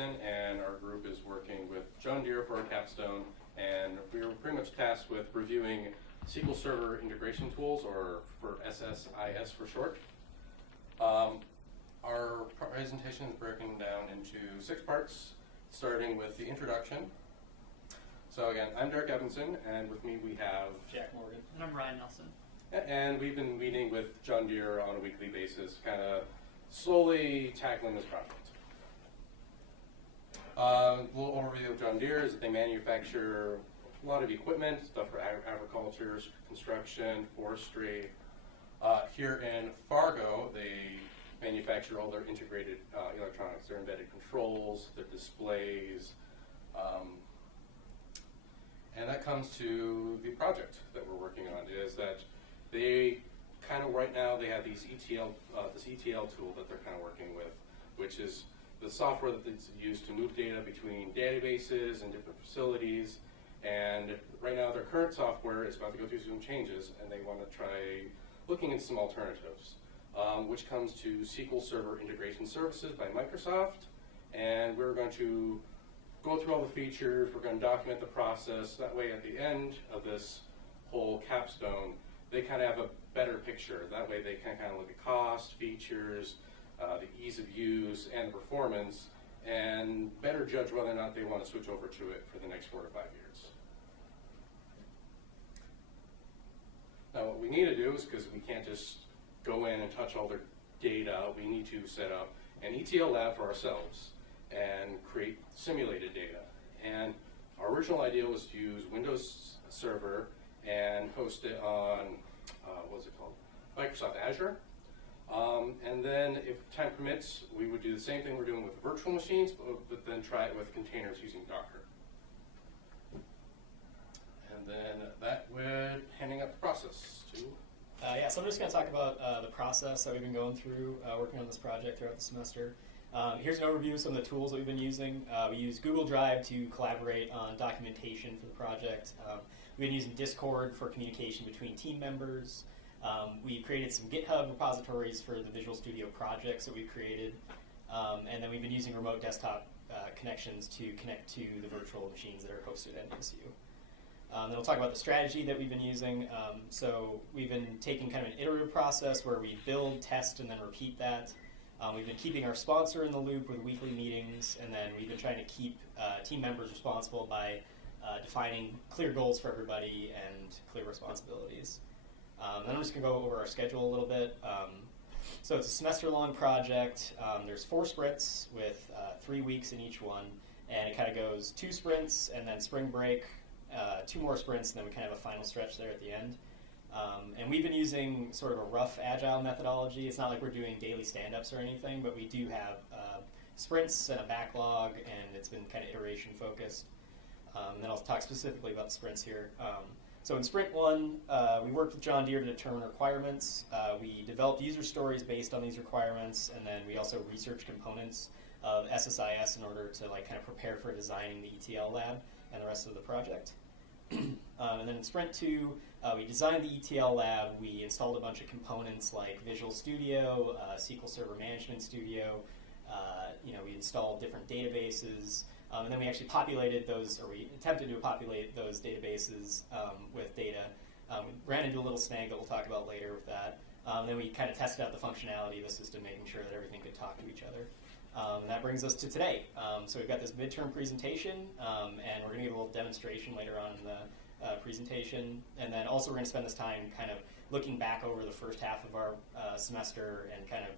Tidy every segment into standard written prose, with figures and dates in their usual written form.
Evanson, and our group is working with John Deere for our capstone, and we were pretty much tasked with reviewing SQL Server integration tools, or for SSIS for short. Our presentation is broken down into 6 parts, starting with the introduction. So again, I'm Derek Evanson, and with me we have Jack Morgan. And I'm Ryan Nelson. And we've been meeting with John Deere on a weekly basis, kind of slowly tackling this project. A little overview of John Deere is that they manufacture a lot of equipment, stuff for agriculture, construction, forestry. Here in Fargo, they manufacture all their integrated electronics, their embedded controls, their displays, and that comes to the project that we're working on, is that they kind of right now they have these this ETL tool that they're kind of working with, which is the software that's used to move data between databases and different facilities. And right now their current software is about to go through some changes, and they want to try looking into some alternatives, which comes to SQL Server Integration Services by Microsoft. And we're going to go through all the features, we're going to document the process, that way at the end of this whole capstone, they kind of have a better picture. That way they can kind of look at cost, features, the ease of use, and the performance, and better judge whether or not they want to switch over to it for the next 4 to 5 years. Now what we need to do is, because we can't just go in and touch all their data, we need to set up an ETL lab for ourselves and create simulated data. And our original idea was to use Windows Server and host it on, what is it called? Microsoft Azure. And then if time permits, we would do the same thing we're doing with virtual machines, but then try it with containers using Docker. And then that would handing up the process to. Yeah, so I'm just going to talk about the process that we've been going through working on this project throughout the semester. Here's an overview of some of the tools that we've been using. We use Google Drive to collaborate on documentation for the project. We've been using Discord for communication between team members. We created some GitHub repositories for the Visual Studio projects that we created. And then we've been using remote desktop connections to connect to the virtual machines that are hosted at NSU. Then we'll talk about the strategy that we've been using. So we've been taking kind of an iterative process where we build, test, and then repeat that. We've been keeping our sponsor in the loop with weekly meetings, and then we've been trying to keep team members responsible by defining clear goals for everybody and clear responsibilities. Then I'm just going to go over our schedule a little bit. So it's a semester-long project. There's 4 sprints with 3 weeks in each one, and it kind of goes 2 sprints and then spring break, 2 more sprints, and then we kind of have a final stretch there at the end. And we've been using sort of a rough agile methodology. It's not like we're doing daily stand-ups or anything, but we do have sprints and a backlog, and it's been kind of iteration focused. And then I'll talk specifically about the sprints here. So in sprint 1, we worked with John Deere to determine requirements. We developed user stories based on these requirements, and then we also researched components of SSIS in order to kind of prepare for designing the ETL lab and the rest of the project. And then in sprint 2, we designed the ETL lab. We installed a bunch of components like Visual Studio, SQL Server Management Studio. We installed different databases. And then we actually populated those, or we attempted to populate those databases with data. We ran into a little snag that we'll talk about later with that. Then we kind of tested out the functionality of the system, making sure that everything could talk to each other. And that brings us to today. So we've got this midterm presentation, and we're going to give a little demonstration later on in the presentation. And then also we're going to spend this time kind of looking back over the first half of our semester and kind of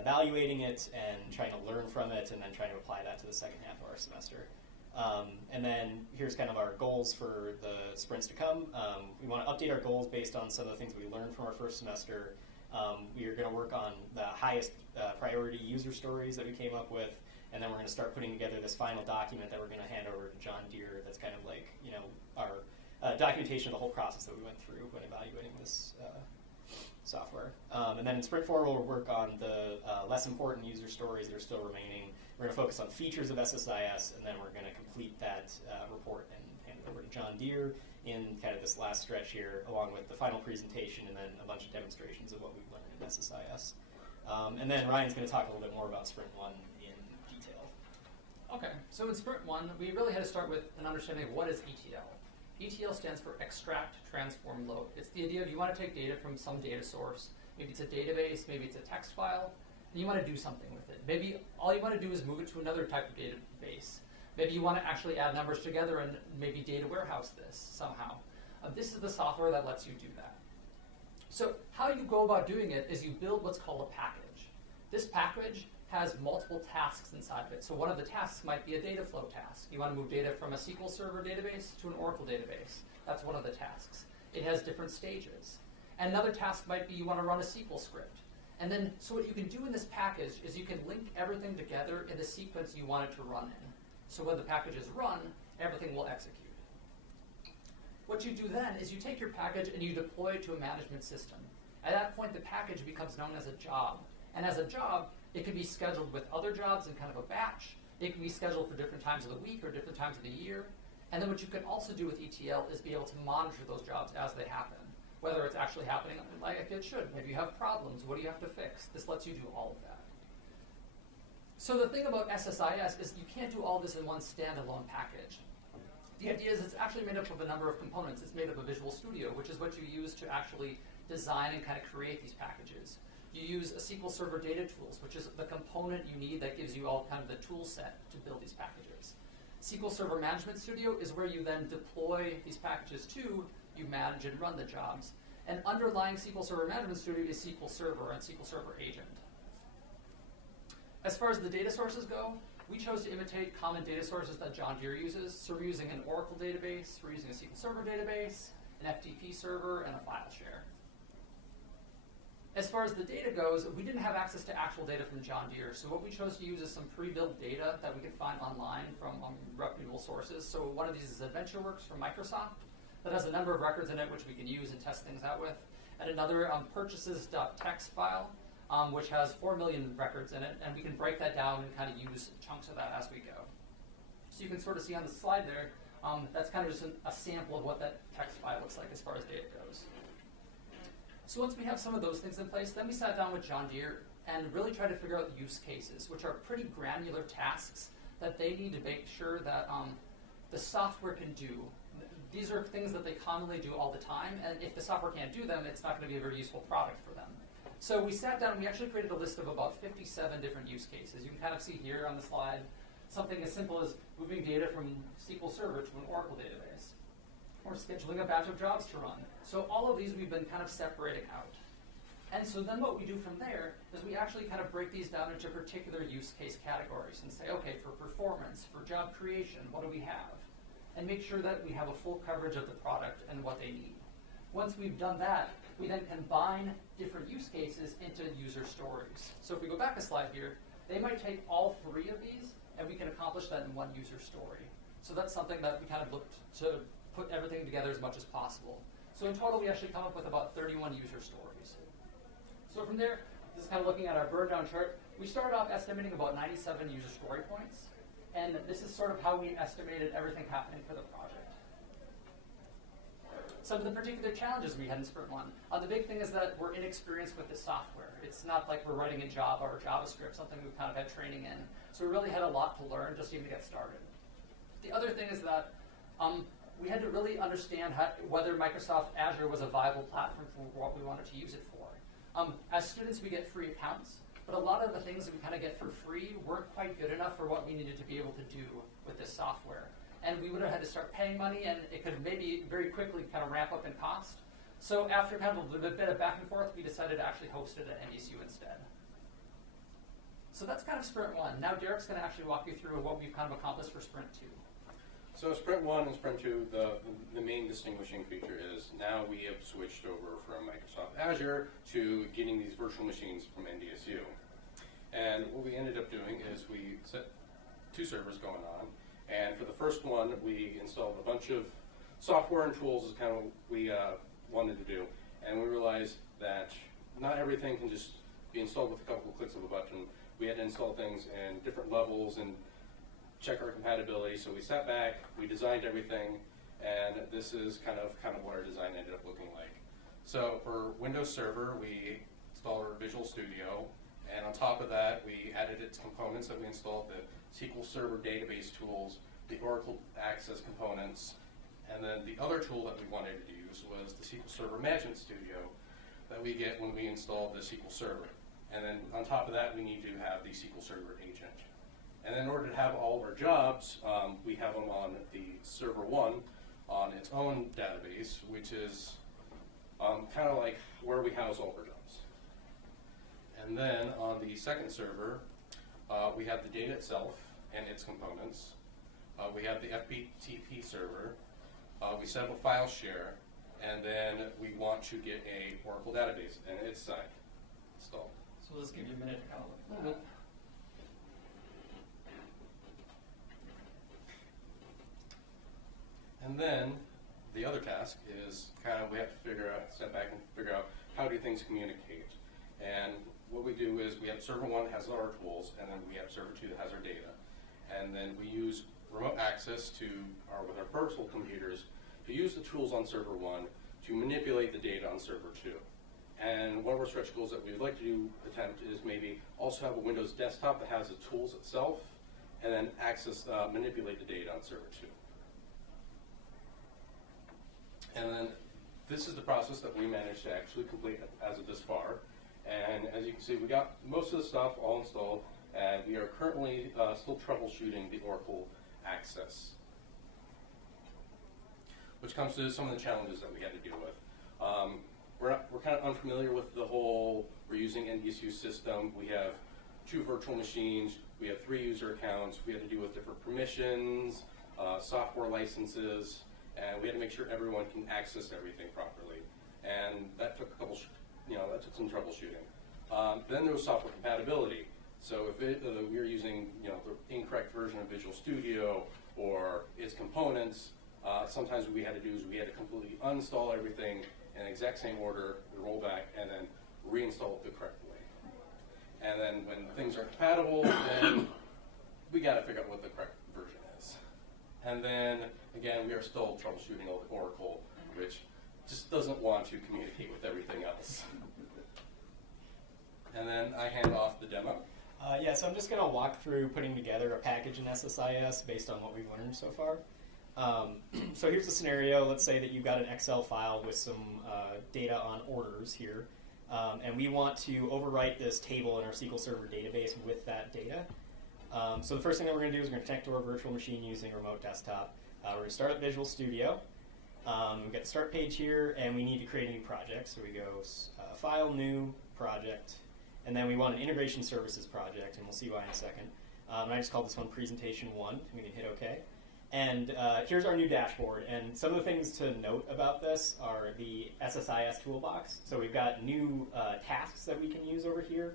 evaluating it and trying to learn from it, and then trying to apply that to the second half of our semester. And then here's kind of our goals for the sprints to come. We want to update our goals based on some of the things we learned from our first semester. We are going to work on the highest priority user stories that we came up with, and then we're going to start putting together this final document that we're going to hand over to John Deere. That's kind of like our documentation of the whole process that we went through when evaluating this software. And then in Sprint 4, we'll work on the less important user stories that are still remaining. We're going to focus on features of SSIS, and then we're going to complete that report and hand it over to John Deere in kind of this last stretch here, along with the final presentation and then a bunch of demonstrations of what we've learned in SSIS. And then Ryan's going to talk a little bit more about Sprint 1 in detail. Okay. So in Sprint 1, we really had to start with an understanding of what is ETL. ETL stands for Extract, Transform, Load. It's the idea of you want to take data from some data source. Maybe it's a database, maybe it's a text file, and you want to do something with it. Maybe all you want to do is move it to another type of database. Maybe you want to actually add numbers together and maybe data warehouse this somehow. This is the software that lets you do that. So how you go about doing it is you build what's called a package. This package has multiple tasks inside of it. So one of the tasks might be a data flow task. You want to move data from a SQL Server database to an Oracle database. That's one of the tasks. It has different stages. And another task might be you want to run a SQL script. And then, so what you can do in this package is you can link everything together in the sequence you want it to run in. So when the package is run, everything will execute. What you do then is you take your package and you deploy it to a management system. At that point, the package becomes known as a job. And as a job, it can be scheduled with other jobs in kind of a batch. It can be scheduled for different times of the week or different times of the year. And then what you can also do with ETL is be able to monitor those jobs as they happen, whether it's actually happening like it should. Maybe you have problems. What do you have to fix? This lets you do all of that. So the thing about SSIS is you can't do all this in one standalone package. The idea is it's actually made up of a number of components. It's made up of Visual Studio, which is what you use to actually design and kind of create these packages. You use a SQL Server Data Tools, which is the component you need that gives you all kind of the tool set to build these packages. SQL Server Management Studio is where you then deploy these packages to, you manage and run the jobs. And underlying SQL Server Management Studio is SQL Server and SQL Server Agent. As far as the data sources go, we chose to imitate common data sources that John Deere uses. So we're using an Oracle database, we're using a SQL Server database, an FTP server, and a file share. As far as the data goes, we didn't have access to actual data from John Deere, so what we chose to use is some pre-built data that we could find online from reputable sources. So one of these is AdventureWorks from Microsoft that has a number of records in it which we can use and test things out with. And another purchases.txt file, which has 4 million records in it, and we can break that down and kind of use chunks of that as we go. So you can sort of see on the slide there, that's kind of just a sample of what that text file looks like as far as data goes. So once we have some of those things in place, then we sat down with John Deere and really tried to figure out use cases, which are pretty granular tasks that they need to make sure that the software can do. These are things that they commonly do all the time, and if the software can't do them, it's not going to be a very useful product for them. So we sat down and we actually created a list of about 57 different use cases. You can kind of see here on the slide something as simple as moving data from SQL Server to an Oracle database, or scheduling a batch of jobs to run. So all of these we've been kind of separating out. And so then what we do from there is we actually kind of break these down into particular use case categories and say, okay, for performance, for job creation, what do we have? And make sure that we have a full coverage of the product and what they need. Once we've done that, we then combine different use cases into user stories. So if we go back a slide here, they might take all 3 of these, and we can accomplish that in one user story. So that's something that we kind of looked to put everything together as much as possible. So in total, we actually come up with about 31 user stories. So from there, this is kind of looking at our burn down chart. We started off estimating about 97 user story points, and this is sort of how we estimated everything happening for the project. Some of the particular challenges we had in Sprint 1. The big thing is that we're inexperienced with the software. It's not like we're writing in Java or JavaScript, something we've kind of had training in. So we really had a lot to learn just even to get started. The other thing is that we had to really understand whether Microsoft Azure was a viable platform for what we wanted to use it for. As students, we get free accounts, but a lot of the things that we kind of get for free weren't quite good enough for what we needed to be able to do with this software. And we would have had to start paying money, and it could maybe very quickly kind of ramp up in cost. So after kind of a bit of back and forth, we decided to actually host it at NDSU instead. So that's kind of Sprint 1. Now Derek's going to actually walk you through what we've kind of accomplished for Sprint 2. So Sprint 1 and Sprint 2, the main distinguishing feature is now we have switched over from Microsoft Azure to getting these virtual machines from NDSU. And what we ended up doing is we set 2 servers going on. And for the first one, we installed a bunch of software and tools is kind of what we wanted to do. And we realized that not everything can just be installed with a couple of clicks of a button. We had to install things in different levels and check our compatibility. So we sat back, we designed everything, and this is kind of what our design ended up looking like. So for Windows Server, we installed our Visual Studio, And on top of that, we added its components that we installed, the SQL Server database tools, the Oracle Access components, and then the other tool that we wanted to use was the SQL Server Management Studio that we get when we install the SQL Server. And then on top of that, we need to have the SQL Server agent. And then in order to have all of our jobs, we have them on the Server 1 on its own database, which is kind of like where we house all of our jobs. And then on the second server, we have the data itself and its components. We have the FBTP server. We set up a file share, and then we want to get a Oracle database and its side installed. So let's give you a minute to kind of look at that. And then the other task is kind of we have to figure out, step back and figure out how do things communicate. And what we do is we have server 1 has our tools, and then we have server 2 that has our data. And then we use remote access to with our personal computers to use the tools on server 1 to manipulate the data on server 2. And one of our stretch goals that we'd like to attempt is maybe also have a Windows desktop that has the tools itself, and then manipulate the data on server 2. And then this is the process that we managed to actually complete as of this far. And as you can see, we got most of the stuff all installed, and we are currently still troubleshooting the Oracle Access, which comes to some of the challenges that we had to deal with. We're kind of unfamiliar with the whole, we're using NDSU system. We have 2 virtual machines. We have 3 user accounts. We had to deal with different permissions, software licenses, and we had to make sure everyone can access everything properly. And that took that took some troubleshooting. Then there was software compatibility. So if we were using the incorrect version of Visual Studio or its components, sometimes what we had to do is we had to completely uninstall everything in the exact same order, roll back, and then reinstall it the correct way. And then when things are compatible, then we got to figure out what the correct version is. And then again, we are still troubleshooting Oracle, which just doesn't want to communicate with everything else. And then I hand off the demo. Yeah, so I'm just going to walk through putting together a package in SSIS based on what we've learned so far. So here's the scenario. Let's say that you've got an Excel file with some data on orders here, and we want to overwrite this table in our SQL Server database with that data. So the first thing that we're going to do is we're going to connect to our virtual machine using a remote desktop. We're going to start at Visual Studio. We get the start page here, and we need to create a new project. So we go File, New, Project, and then we want an Integration Services project, and we'll see why in a second. And I just called this one Presentation 1. We can hit OK. And here's our new dashboard. And some of the things to note about this are the SSIS toolbox. So we've got new tasks that we can use over here,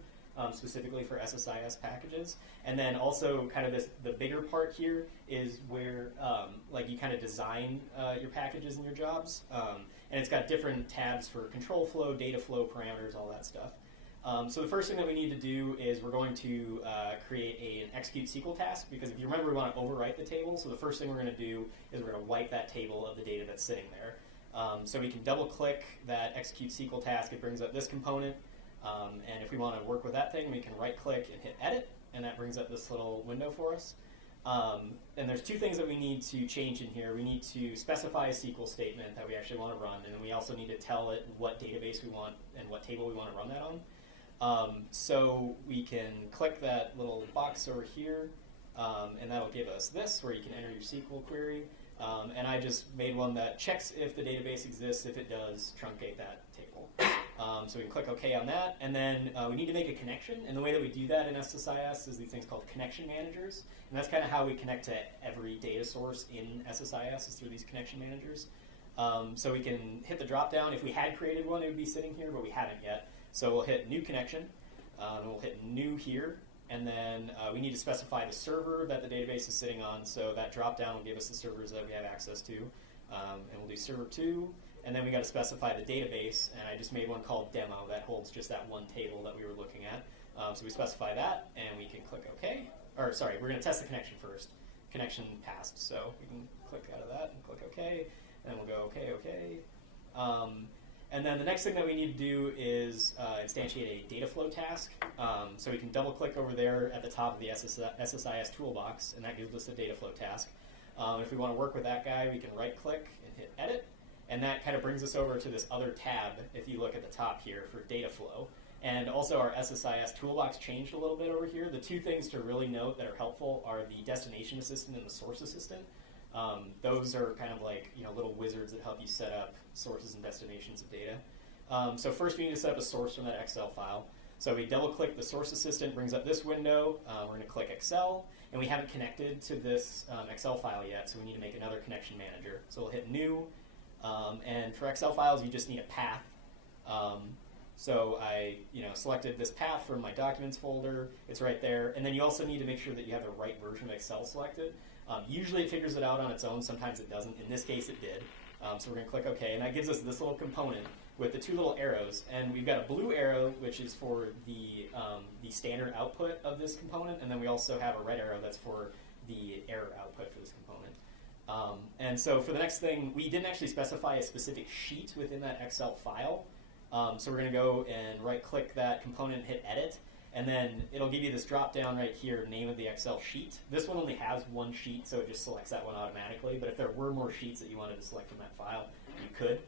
specifically for SSIS packages. And then also kind of the bigger part here is where like you kind of design your packages and your jobs. And it's got different tabs for control flow, data flow, parameters, all that stuff. So the first thing that we need to do is we're going to create an execute SQL task, because if you remember, we want to overwrite the table. So the first thing we're going to do is we're going to wipe that table of the data that's sitting there. So we can double click that execute SQL task. It brings up this component. And if we want to work with that thing, we can right click and hit edit, and that brings up this little window for us. And there's 2 things that we need to change in here. We need to specify a SQL statement that we actually want to run, and then we also need to tell it what database we want and what table we want to run that on. So we can click that little box over here, and that'll give us this, where you can enter your SQL query. And I just made one that checks if the database exists. If it does, truncate that table. So we can click OK on that, and then we need to make a connection. And the way that we do that in SSIS is these things called connection managers. And that's kind of how we connect to every data source in SSIS, is through these connection managers. So we can hit the drop down. If we had created one, it would be sitting here, but we haven't yet. So we'll hit New Connection, and we'll hit New here, and then we need to specify the server that the database is sitting on. So that drop down will give us the servers that we have access to, and we'll do Server 2, and then we got to specify the database, and I just made one called Demo that holds just that one table that we were looking at. So we specify that, and we can click OK. Or sorry, we're going to test the connection first. Connection passed, so we can click out of that and click OK, and we'll go OK, OK. And then the next thing that we need to do is instantiate a data flow task. So we can double click over there at the top of the SSIS toolbox, and that gives us a data flow task. If we want to work with that guy, we can right click and hit edit. And that kind of brings us over to this other tab, if you look at the top here, for data flow. And also our SSIS toolbox changed a little bit over here. The two things to really note that are helpful are the destination assistant and the source assistant. Those are kind of like little wizards that help you set up sources and destinations of data. So first we need to set up a source from that Excel file. So we double click the source assistant, brings up this window. We're going to click Excel, and we haven't connected to this Excel file yet, so we need to make another connection manager. So we'll hit new, and for Excel files you just need a path. So I selected this path from my documents folder. It's right there. And then you also need to make sure that you have the right version of Excel selected. Usually it figures it out on its own. Sometimes it doesn't. In this case, it did. So we're going to click OK. And that gives us this little component with the two little arrows. And we've got a blue arrow, which is for the standard output of this component. And then we also have a red arrow that's for the error output for this component. And so for the next thing, we didn't actually specify a specific sheet within that Excel file. So we're going to go and right-click that component and hit Edit. And then it'll give you this drop-down right here, name of the Excel sheet. This one only has one sheet, so it just selects that one automatically. But if there were more sheets that you wanted to select from that file, you could.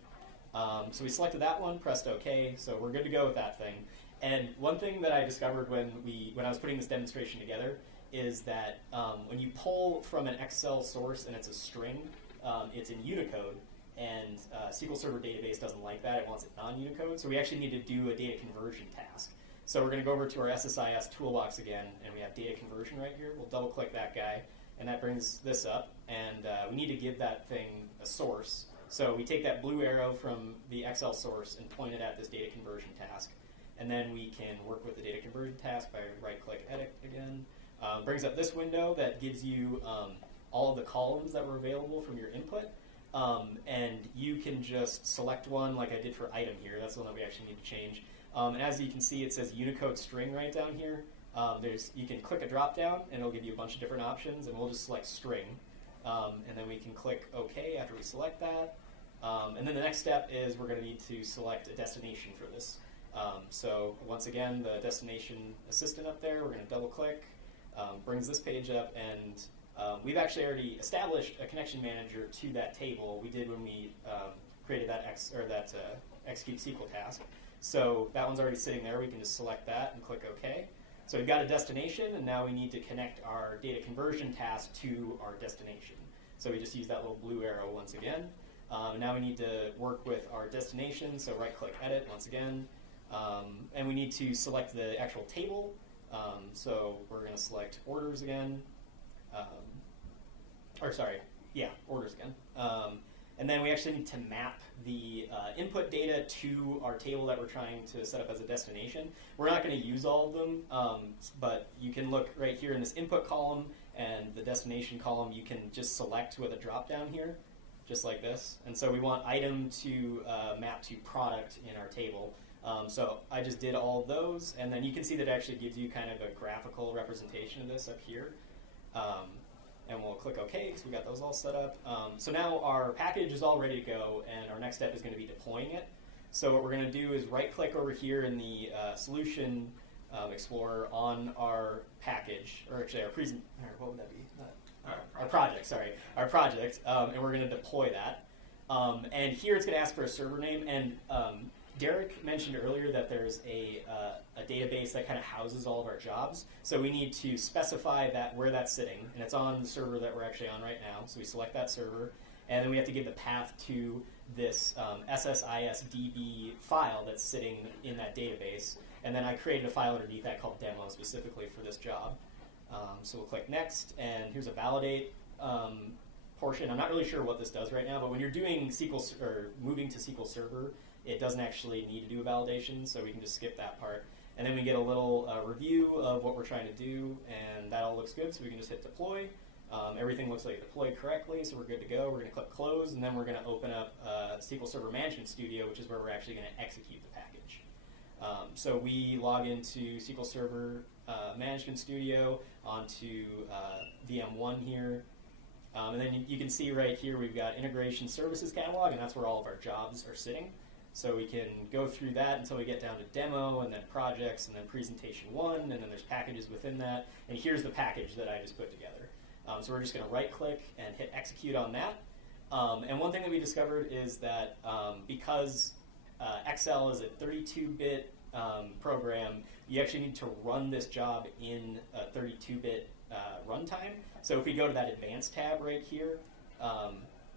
So we selected that one, pressed OK, so we're good to go with that thing. And one thing that I discovered when I was putting this demonstration together is that when you pull from an Excel source and it's a string, it's in Unicode. And SQL Server database doesn't like that. It wants it non-Unicode. So we actually need to do a data conversion task. So we're going to go over to our SSIS toolbox again, and we have data conversion right here. We'll double click that guy, and that brings this up. And we need to give that thing a source. So we take that blue arrow from the Excel source and point it at this data conversion task. And then we can work with the data conversion task by right-click edit again. Brings up this window that gives you all of the columns that were available from your input. And you can just select one like I did for item here. That's the one that we actually need to change. And as you can see, it says Unicode string right down here. You can click a drop down and it'll give you a bunch of different options, and we'll just select string. And then we can click OK after we select that. And then the next step is we're going to need to select a destination for this. So once again, the destination assistant up there, we're going to double click, brings this page up, and we've actually already established a connection manager to that table. We did when we created that execute SQL task. So that one's already sitting there. We can just select that and click OK. So we've got a destination, and now we need to connect our data conversion task to our destination. So we just use that little blue arrow once again. Now we need to work with our destination. So right-click Edit once again. And we need to select the actual table. So we're going to select Orders again. Orders again. And then we actually need to map the input data to our table that we're trying to set up as a destination. We're not going to use all of them, but you can look right here in this input column and the destination column. You can just select with a drop down here, just like this. And so we want item to map to product in our table. So I just did all of those, and then you can see that it actually gives you kind of a graphical representation of this up here. And we'll click OK because we got those all set up. So now our package is all ready to go, and our next step is going to be deploying it. So what we're going to do is right-click over here in the Solution Explorer on our package, or actually what would that be? Our project, and we're going to deploy that. And here it's going to ask for a server name, and Derek mentioned earlier that there's a database that kind of houses all of our jobs. So we need to specify where that's sitting, and it's on the server that we're actually on right now. So we select that server, and then we have to give the path to this SSISDB file that's sitting in that database. And then I created a file underneath that called demo specifically for this job. So we'll click Next, and here's a validate portion. I'm not really sure what this does right now, but when you're doing SQL or moving to SQL Server, it doesn't actually need to do a validation, so we can just skip that part. And then we get a little review of what we're trying to do, and that all looks good, so we can just hit deploy. Everything looks like it deployed correctly, so we're good to go. We're going to click close, and then we're going to open up SQL Server Management Studio, which is where we're actually going to execute the package. So we log into SQL Server Management Studio onto VM1 here. And then you can see right here we've got Integration Services Catalog, and that's where all of our jobs are sitting. So we can go through that until we get down to demo, and then projects, and then presentation 1, and then there's packages within that. And here's the package that I just put together. So we're just going to right-click and hit execute on that. And one thing that we discovered is that because Excel is a 32-bit program, you actually need to run this job in a 32-bit runtime. So if we go to that advanced tab right here,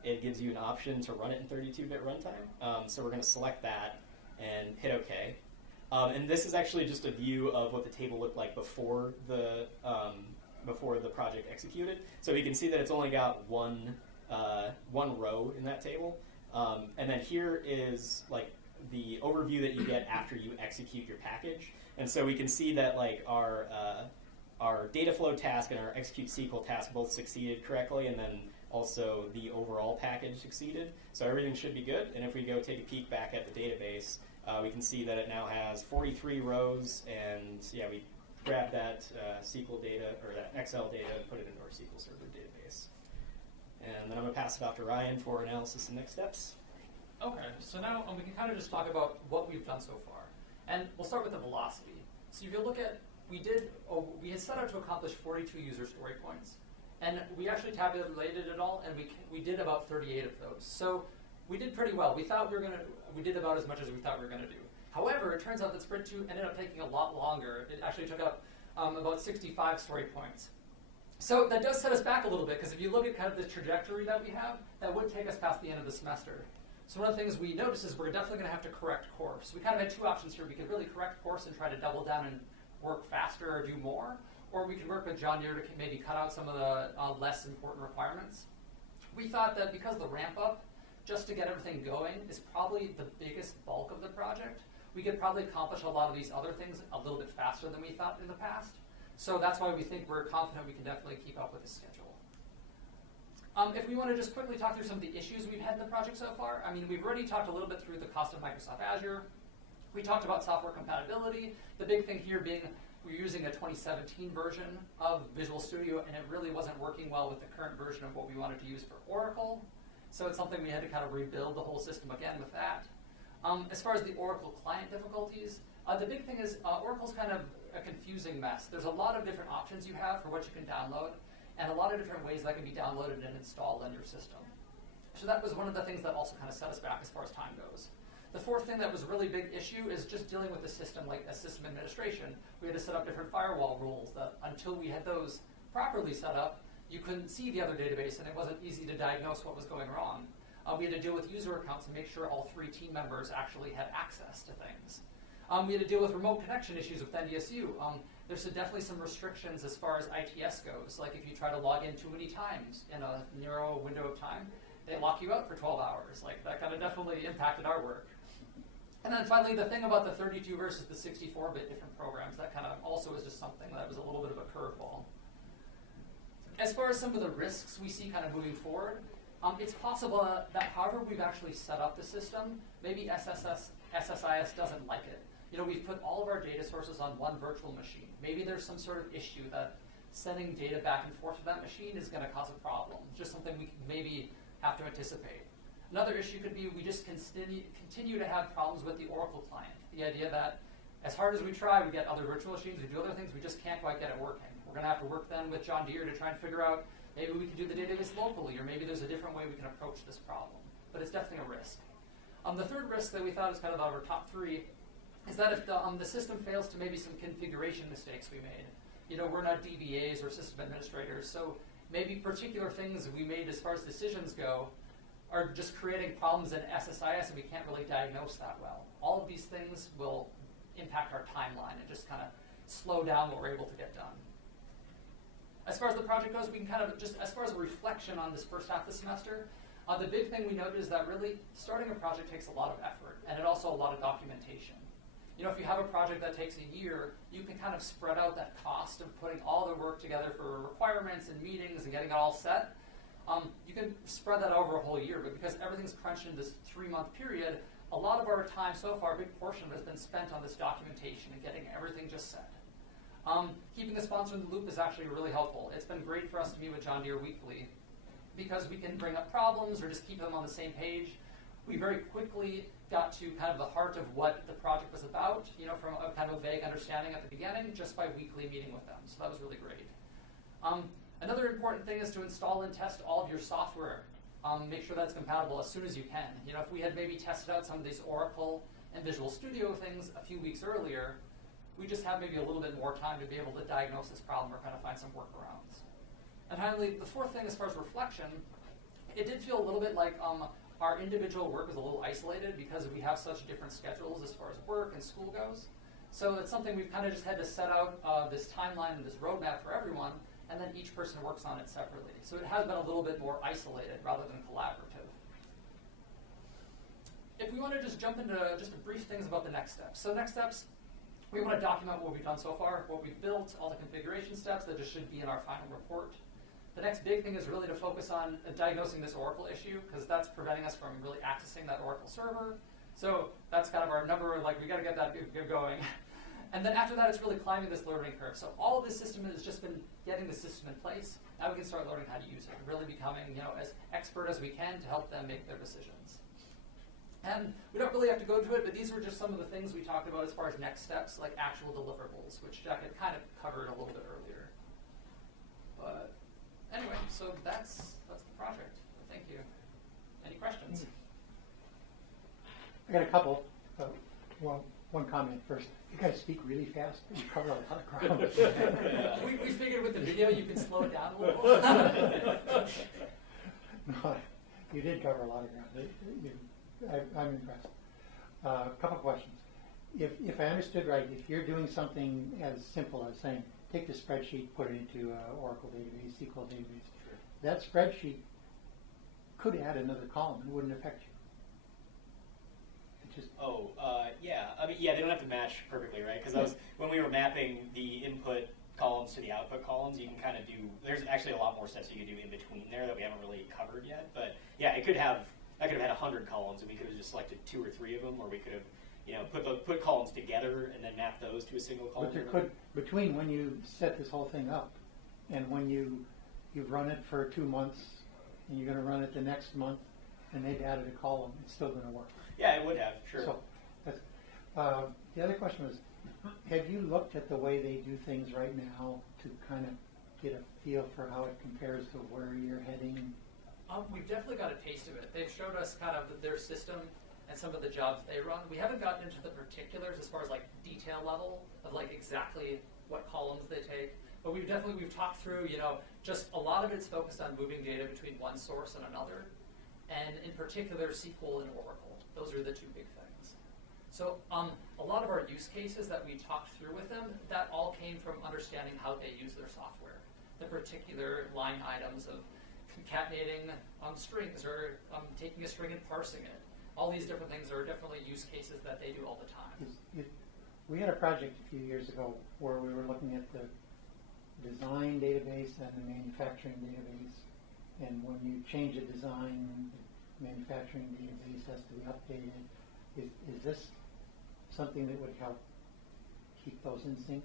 it gives you an option to run it in 32-bit runtime. So we're going to select that and hit OK. And this is actually just a view of what the table looked like before the project executed. So you can see that it's only got one row in that table. And then here is like the overview that you get after you execute your package. And so we can see that like our data flow task and our execute SQL task both succeeded correctly, and then also the overall package succeeded. So everything should be good. And if we go take a peek back at the database, we can see that it now has 43 rows, and yeah, we grab that SQL data, or that Excel data, and put it into our SQL Server database. And then I'm going to pass it off to Ryan for analysis and next steps. Okay, so now we can kind of just talk about what we've done so far. And we'll start with the velocity. So if you look at, we had set out to accomplish 42 user story points. And we actually tabulated it all, and we did about 38 of those. So we did pretty well. We did about as much as we thought we were going to do. However, it turns out that Sprint 2 ended up taking a lot longer. It actually took up about 65 story points. So that does set us back a little bit, because if you look at kind of the trajectory that we have, that would take us past the end of the semester. So one of the things we noticed is we're definitely going to have to correct course. We kind of had two options here. We could really correct course and try to double down and work faster or do more, or we could work with John Deere to maybe cut out some of the less important requirements. We thought that because the ramp up, just to get everything going, is probably the biggest bulk of the project. We could probably accomplish a lot of these other things a little bit faster than we thought in the past. So that's why we think we're confident we can definitely keep up with the schedule. If we want to just quickly talk through some of the issues we've had in the project so far, I mean, we've already talked a little bit through the cost of Microsoft Azure. We talked about software compatibility. The big thing here being we're using a 2017 version of Visual Studio, and it really wasn't working well with the current version of what we wanted to use for Oracle. So it's something we had to kind of rebuild the whole system again with that. As far as the Oracle client difficulties, the big thing is Oracle's kind of a confusing mess. There's a lot of different options you have for what you can download, and a lot of different ways that can be downloaded and installed on your system. So that was one of the things that also kind of set us back as far as time goes. The fourth thing that was a really big issue is just dealing with the system, like a system administration. We had to set up different firewall rules that until we had those properly set up, you couldn't see the other database, and it wasn't easy to diagnose what was going wrong. We had to deal with user accounts and make sure all 3 team members actually had access to things. We had to deal with remote connection issues with NDSU. There's definitely some restrictions as far as ITS goes. Like if you try to log in too many times in a narrow window of time, they lock you out for 12 hours. Like that kind of definitely impacted our work. And then finally, the thing about the 32 versus the 64-bit different programs, that kind of also is just something that was a little bit of a curveball. As far as some of the risks we see kind of moving forward, it's possible that however we've actually set up the system, maybe SSIS doesn't like it. You know, we've put all of our data sources on one virtual machine. Maybe there's some sort of issue that sending data back and forth to that machine is going to cause a problem. Just something we maybe have to anticipate. Another issue could be we just continue to have problems with the Oracle client. The idea that as hard as we try, we get other virtual machines, we do other things, we just can't quite get it working. We're going to have to work then with John Deere to try and figure out maybe we can do the database locally, or maybe there's a different way we can approach this problem. But it's definitely a risk. The third risk that we thought is kind of our top 3 is that if the system fails to maybe some configuration mistakes we made. You know, we're not DBAs or system administrators, so maybe particular things we made as far as decisions go are just creating problems in SSIS, and we can't really diagnose that well. All of these things will impact our timeline and just kind of slow down what we're able to get done. As far as the project goes, we can kind of just, as far as a reflection on this first half of the semester, the big thing we noted is that really starting a project takes a lot of effort, and it also a lot of documentation. You know, if you have a project that takes a year, you can kind of spread out that cost of putting all the work together for requirements and meetings and getting it all set. You can spread that over a whole year, but because everything's crunched in this 3-month period, a lot of our time so far, a big portion of it has been spent on this documentation and getting everything just set. Keeping the sponsor in the loop is actually really helpful. It's been great for us to meet with John Deere weekly because we can bring up problems or just keep them on the same page. we very quickly got to kind of the heart of what the project was about, from a kind of a vague understanding at the beginning, just by weekly meeting with them. So that was really great. Another important thing is to install and test all of your software. Make sure that's compatible as soon as you can. If we had maybe tested out some of these Oracle and Visual Studio things a few weeks earlier, we just have maybe a little bit more time to be able to diagnose this problem or kind of find some workarounds. And finally, the fourth thing as far as reflection, it did feel a little bit like our individual work was a little isolated because we have such different schedules as far as work and school goes. So it's something we've kind of just had to set out this timeline and this roadmap for everyone, and then each person works on it separately. So it has been a little bit more isolated rather than collaborative. If we want to just jump into just brief things about the next steps. So next steps, we want to document what we've done so far, what we've built, all the configuration steps that just should be in our final report. The next big thing is really to focus on diagnosing this Oracle issue, because that's preventing us from really accessing that Oracle server. So that's kind of our number, like we got to get that going. And then after that, it's really climbing this learning curve. So all of this system has just been getting the system in place. Now we can start learning how to use it, really becoming as expert as we can to help them make their decisions. And we don't really have to go to it, but these were just some of the things we talked about as far as next steps, like actual deliverables, which Jack had kind of covered a little bit earlier. But anyway, so that's the project. Thank you. Any questions? I got a couple. One comment first. You guys speak really fast, but you cover a lot of ground. We figured with the video you can slow it down a little. No, you did cover a lot of ground. I'm impressed. A couple questions. If I understood right, if you're doing something as simple as saying, take the spreadsheet, put it into Oracle database, SQL database, Sure. that spreadsheet could add another column. It wouldn't affect you. It just Yeah. I mean, yeah, they don't have to match perfectly, right? Because when we were mapping the input columns to the output columns, you can kind of do, there's actually a lot more steps you can do in between there that we haven't really covered yet. But yeah, I could have had 100 columns, and we could have just selected 2 or 3 of them, or we could have, put columns together and then map those to a single column. But there could, between when you set this whole thing up and when you've run it for 2 months and you're going to run it the next month and they've added a column, it's still going to work. Yeah, it would have, sure. So that's, the other question was, have you looked at the way they do things right now to kind of get a feel for how it compares to where you're heading? We've definitely got a taste of it. They've showed us kind of their system and some of the jobs they run. We haven't gotten into the particulars as far as like detail level of like exactly what columns they take. But we've talked through, just a lot of it's focused on moving data between one source and another. And in particular, SQL and Oracle. Those are the 2 big things. So a lot of our use cases that we talked through with them, that all came from understanding how they use their software. The particular line items of concatenating strings or taking a string and parsing it. All these different things are definitely use cases that they do all the time. We had a project a few years ago where we were looking at the design database and the manufacturing database. And when you change a design, the manufacturing database has to be updated. Is this something that would help keep those in sync?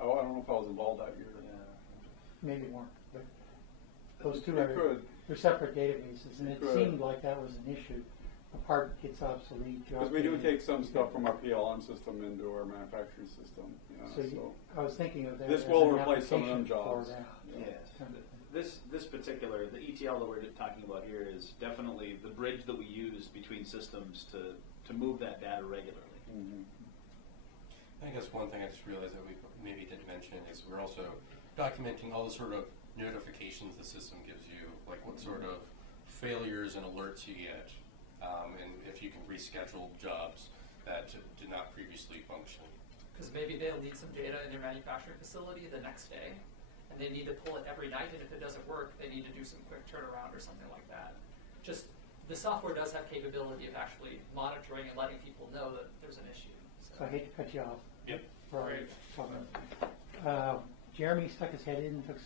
Oh, I don't know if I was involved that year. Maybe more, but those two They're separate databases, and it Could. seemed like that was an issue. A part gets obsolete. Because we do take some stuff from our PLM system into our manufacturing system. I was thinking of that. This as will an replace some of them application for jobs. that. Yes. This particular, the ETL that we're talking about here is definitely the bridge that we use between systems to move that data regularly. Mm-hmm. I guess one thing I just realized that we maybe didn't mention is we're also documenting all the sort of notifications the system gives you, like what sort of failures and alerts you get, and if you can reschedule jobs that did not previously function. Because maybe they'll need some data in their manufacturing facility the next day, and they need to pull it every night, and if it doesn't work, they need to do some quick turnaround or something like that. Just, the software does have capability of actually monitoring and letting people know that there's an issue. So I hate to cut you off. Yep. For Great. talking. Jeremy stuck his head in and took